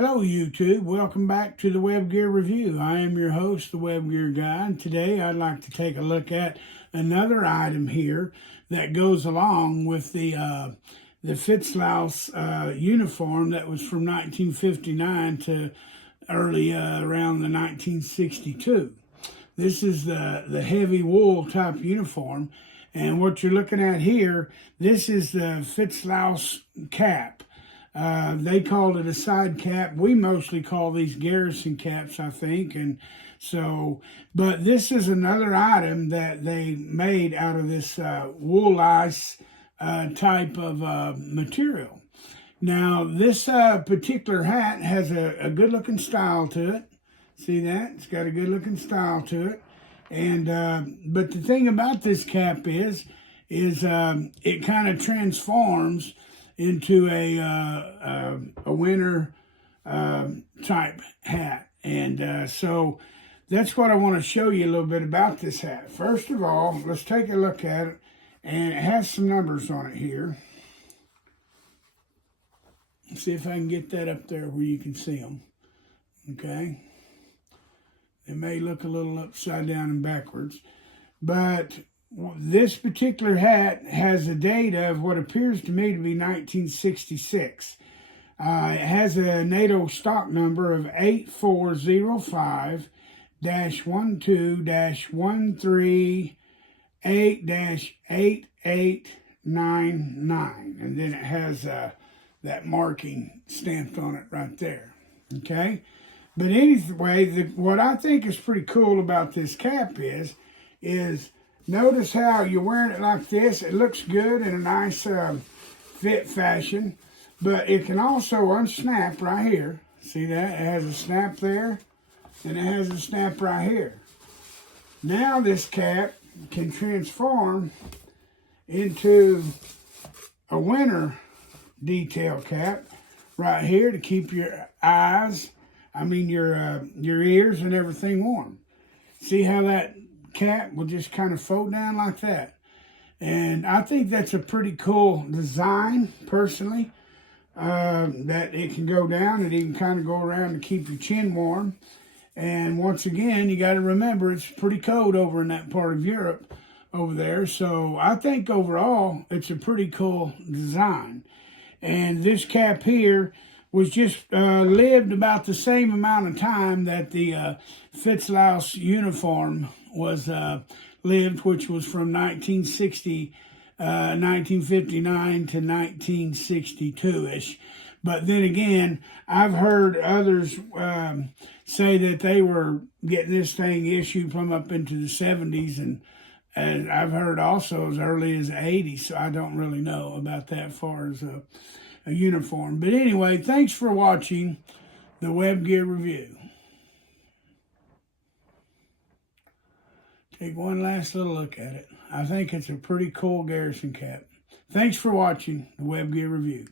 Hello YouTube, welcome back to the Web Gear Review. I am your host, the Web Gear Guy, and today I'd like to take a look at another item here that goes along with the Filzlaus uniform that was from 1959 to early around the 1962. This is the heavy wool type uniform, and what you're looking at here, this is the Filzlaus cap. They called it a side cap. We mostly call these garrison caps, I think. And so, but this is another item that they made out of this wool ice type of material. Now, this particular hat has a good looking style to it. See that? It's got a good looking style to it. And, but the thing about this cap is it kind of transforms into a winter type hat. And so that's what I want to show you a little bit about this hat. First of all, let's take a look at it. And it has some numbers on it here. Let's see if I can get that up there where you can see them. Okay. It may look a little upside down and backwards. But this particular hat has a date of what appears to me to be 1966. It has a NATO stock number of 8405-128-8899. And then it has that marking stamped on it right there. Okay? But anyway, what I think is pretty cool about this cap is notice how you're wearing it like this. It looks good in a nice fit fashion, but it can also unsnap right here. See that? It has a snap there, and it has a snap right here. Now this cap can transform into a winter detail cap right here to keep your your ears and everything warm. See how that cap will just kind of fold down like that. And I think that's a pretty cool design, personally, that it can go down and it can kind of go around to keep your chin warm. And once again, you got to remember it's pretty cold over in that part of Europe over there. So I think overall it's a pretty cool design. And this cap here was just lived about the same amount of time that the Filzlaus uniform was lived, which was from 1959 to 1962-ish. But then again, I've heard others say that they were getting this thing issued from up into the 70s, and I've heard also as early as the 80s, so I don't really know about that far as a uniform. But anyway, thanks for watching the Web Gear Review. Take one last little look at it. I think it's a pretty cool garrison cap. Thanks for watching the Web Gear Review.